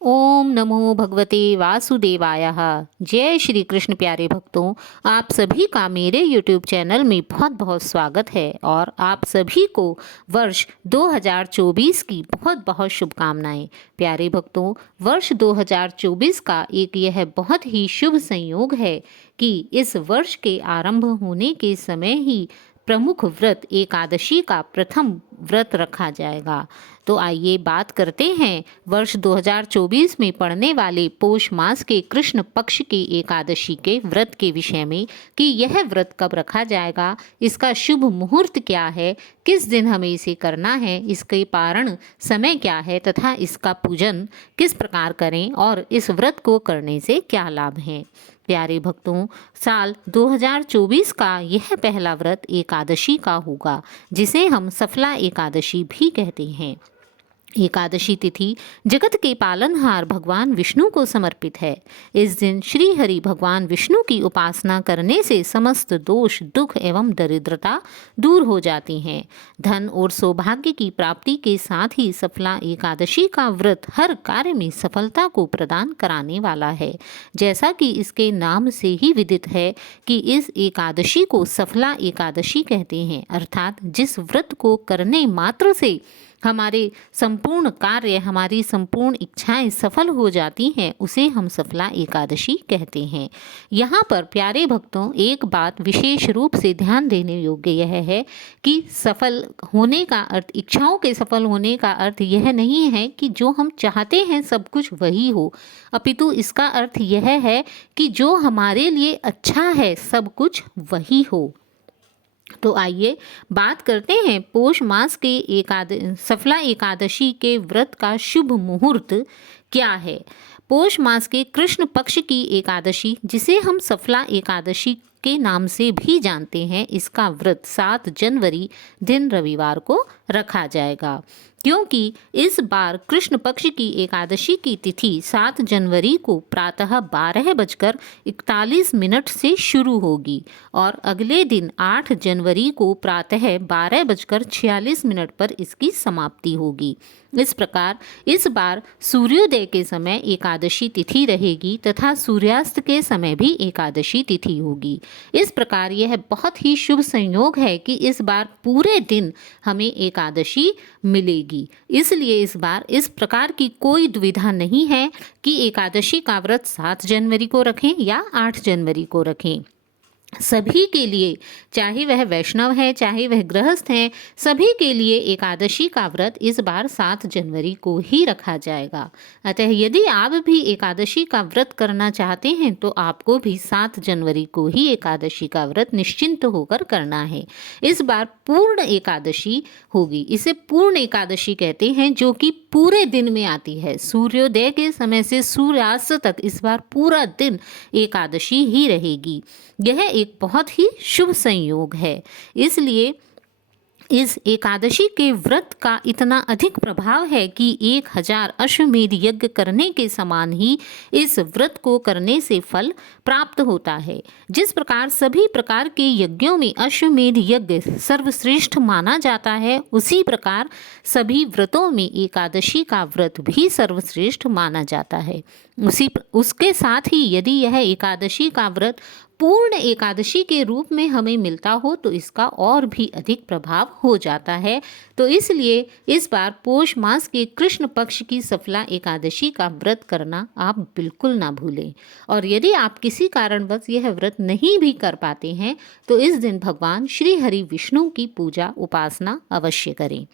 ओम नमो भगवते वासुदेवाय। जय श्री कृष्ण। प्यारे भक्तों, आप सभी का मेरे YouTube चैनल में बहुत बहुत स्वागत है और आप सभी को वर्ष 2024 की बहुत बहुत शुभकामनाएं। प्यारे भक्तों, वर्ष 2024 का एक यह बहुत ही शुभ संयोग है कि इस वर्ष के आरंभ होने के समय ही प्रमुख व्रत एकादशी का प्रथम व्रत रखा जाएगा। तो आइए बात करते हैं वर्ष 2024 में पड़ने वाले पौष मास के कृष्ण पक्ष की एकादशी के व्रत के विषय में कि यह व्रत कब रखा जाएगा, इसका शुभ मुहूर्त क्या है, किस दिन हमें इसे करना है, इसके पारण समय क्या है तथा इसका पूजन किस प्रकार करें और इस व्रत को करने से क्या लाभ हैं। प्यारे भक्तों, साल 2024 का यह पहला व्रत एकादशी का होगा, जिसे हम सफला एकादशी भी कहते हैं। एकादशी तिथि जगत के पालनहार भगवान विष्णु को समर्पित है। इस दिन श्री हरि भगवान विष्णु की उपासना करने से समस्त दोष, दुख एवं दरिद्रता दूर हो जाती हैं। धन और सौभाग्य की प्राप्ति के साथ ही सफला एकादशी का व्रत हर कार्य में सफलता को प्रदान कराने वाला है। जैसा कि इसके नाम से ही विदित है कि इस एकादशी को सफला एकादशी कहते हैं, अर्थात जिस व्रत को करने मात्र से हमारे संपूर्ण कार्य, हमारी संपूर्ण इच्छाएं सफल हो जाती हैं, उसे हम सफला एकादशी कहते हैं। यहाँ पर प्यारे भक्तों, एक बात विशेष रूप से ध्यान देने योग्य यह है कि सफल होने का अर्थ, इच्छाओं के सफल होने का अर्थ यह नहीं है कि जो हम चाहते हैं सब कुछ वही हो, अपितु इसका अर्थ यह है कि जो हमारे लिए अच्छा है सब कुछ वही हो। तो आइए बात करते हैं पौष मास के सफला एकादशी के व्रत का शुभ मुहूर्त क्या है। पौष मास के कृष्ण पक्ष की एकादशी, जिसे हम सफला एकादशी के नाम से भी जानते हैं, इसका व्रत 7 जनवरी दिन रविवार को रखा जाएगा। क्योंकि इस बार कृष्ण पक्ष की एकादशी की तिथि 7 जनवरी को प्रातः 12:41 से शुरू होगी और अगले दिन 8 जनवरी को प्रातः 12:46 पर इसकी समाप्ति होगी। इस प्रकार इस बार सूर्योदय के समय एकादशी तिथि रहेगी तथा सूर्यास्त के समय भी एकादशी तिथि होगी। इस प्रकार यह बहुत ही शुभ संयोग है कि इस बार पूरे दिन हमें एकादशी मिलेगी। इसलिए इस बार इस प्रकार की कोई दुविधा नहीं है कि एकादशी का व्रत 7 जनवरी को रखें या 8 जनवरी को रखें। सभी के लिए, चाहे वह वैष्णव है चाहे वह गृहस्थ हैं, सभी के लिए एकादशी का व्रत इस बार 7 जनवरी को ही रखा जाएगा। अतः यदि आप भी एकादशी का व्रत करना चाहते हैं तो आपको भी 7 जनवरी को ही एकादशी का व्रत निश्चिंत होकर करना है। इस बार पूर्ण एकादशी होगी। इसे पूर्ण एकादशी कहते हैं, जो कि पूरे दिन में आती है। सूर्योदय के समय से सूर्यास्त तक इस बार पूरा दिन एकादशी ही रहेगी। यह एक बहुत ही शुभ संयोग है। इसलिए इस एकादशी के व्रत का इतना अधिक प्रभाव है कि 1000 अश्वमेध यज्ञ करने के समान ही इस व्रत को करने से फल प्राप्त होता है। जिस प्रकार सभी प्रकार के यज्ञों में अश्वमेध यज्ञ सर्वश्रेष्ठ माना जाता है, उसी प्रकार सभी व्रतों में एकादशी का व्रत भी सर्वश्रेष्ठ माना जाता है। उसके साथ ही यदि यह एकादशी का व्रत पूर्ण एकादशी के रूप में हमें मिलता हो तो इसका और भी अधिक प्रभाव हो जाता है। तो इसलिए इस बार पौष मास के कृष्ण पक्ष की सफला एकादशी का व्रत करना आप बिल्कुल ना भूलें। और यदि आप किसी कारणवश यह व्रत नहीं भी कर पाते हैं तो इस दिन भगवान श्री हरि विष्णु की पूजा उपासना अवश्य करें।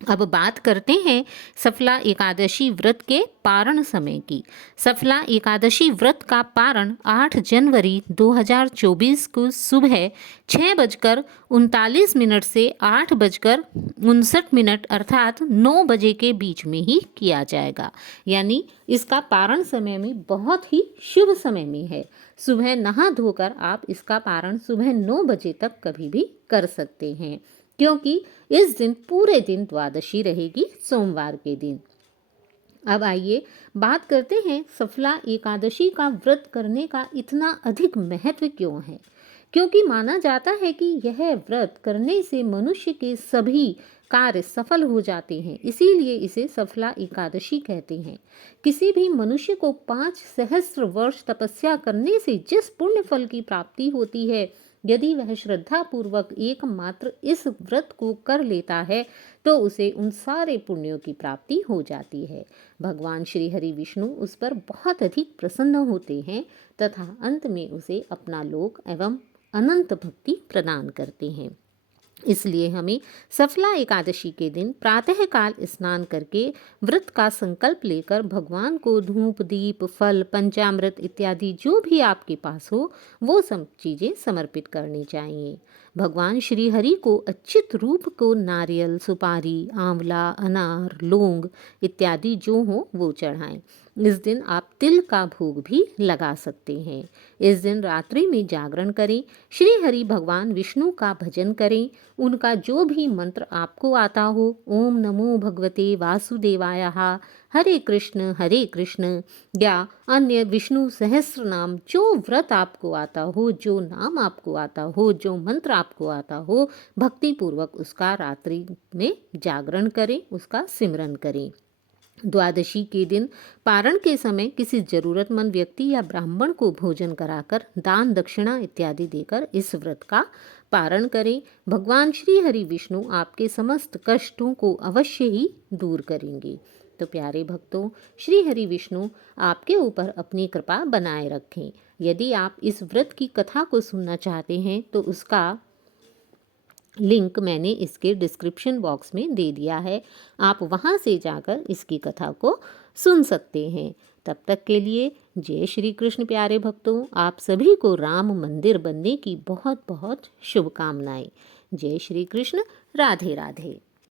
अब बात करते हैं सफला एकादशी व्रत के पारण समय की। सफला एकादशी व्रत का पारण 8 जनवरी 2024 को सुबह 6:39 से 8:59 अर्थात 9 बजे के बीच में ही किया जाएगा। यानी इसका पारण समय में बहुत ही शुभ समय में है। सुबह नहा धोकर आप इसका पारण सुबह 9 बजे तक कभी भी कर सकते हैं, क्योंकि इस दिन पूरे दिन द्वादशी रहेगी, सोमवार के दिन। अब आइए बात करते हैं सफला एकादशी का व्रत करने का इतना अधिक महत्व क्यों है। क्योंकि माना जाता है कि यह व्रत करने से मनुष्य के सभी कार्य सफल हो जाते हैं, इसीलिए इसे सफला एकादशी कहते हैं। किसी भी मनुष्य को 5 सहस्त्र वर्ष तपस्या करने से जिस पुण्य फल की प्राप्ति होती है, यदि वह श्रद्धा पूर्वक एकमात्र इस व्रत को कर लेता है तो उसे उन सारे पुण्यों की प्राप्ति हो जाती है। भगवान श्री हरि विष्णु उस पर बहुत अधिक प्रसन्न होते हैं तथा अंत में उसे अपना लोक एवं अनंत भक्ति प्रदान करते हैं। इसलिए हमें सफला एकादशी के दिन प्रातःकाल स्नान करके व्रत का संकल्प लेकर भगवान को धूप दीप फल पंचामृत इत्यादि जो भी आपके पास हो वो सब चीज़ें समर्पित करनी चाहिए। भगवान श्री हरि को अच्युत रूप को नारियल सुपारी आंवला अनार लौंग इत्यादि जो हो वो चढ़ाएं। इस दिन आप तिल का भोग भी लगा सकते हैं। इस दिन रात्रि में जागरण करें, श्री हरि भगवान विष्णु का भजन करें, उनका जो भी मंत्र आपको आता हो, ओम नमो भगवते वासुदेवाय हरे कृष्ण या अन्य विष्णु सहस्त्र नाम, जो व्रत आपको आता हो, जो नाम आपको आता हो, जो मंत्र आपको आता हो, भक्ति पूर्वक उसका रात्रि में जागरण करें, उसका सिमरन करें। द्वादशी के दिन पारण के समय किसी जरूरतमंद व्यक्ति या ब्राह्मण को भोजन कराकर दान दक्षिणा इत्यादि देकर इस व्रत का पारण करें। भगवान श्री हरि विष्णु आपके समस्त कष्टों को अवश्य ही दूर करेंगे। तो प्यारे भक्तों, श्री हरि विष्णु आपके ऊपर अपनी कृपा बनाए रखें। यदि आप इस व्रत की कथा को सुनना चाहते हैं तो उसका लिंक मैंने इसके डिस्क्रिप्शन बॉक्स में दे दिया है, आप वहां से जाकर इसकी कथा को सुन सकते हैं। तब तक के लिए जय श्री कृष्ण। प्यारे भक्तों, आप सभी को राम मंदिर बनने की बहुत बहुत शुभकामनाएं। जय श्री कृष्ण। राधे राधे।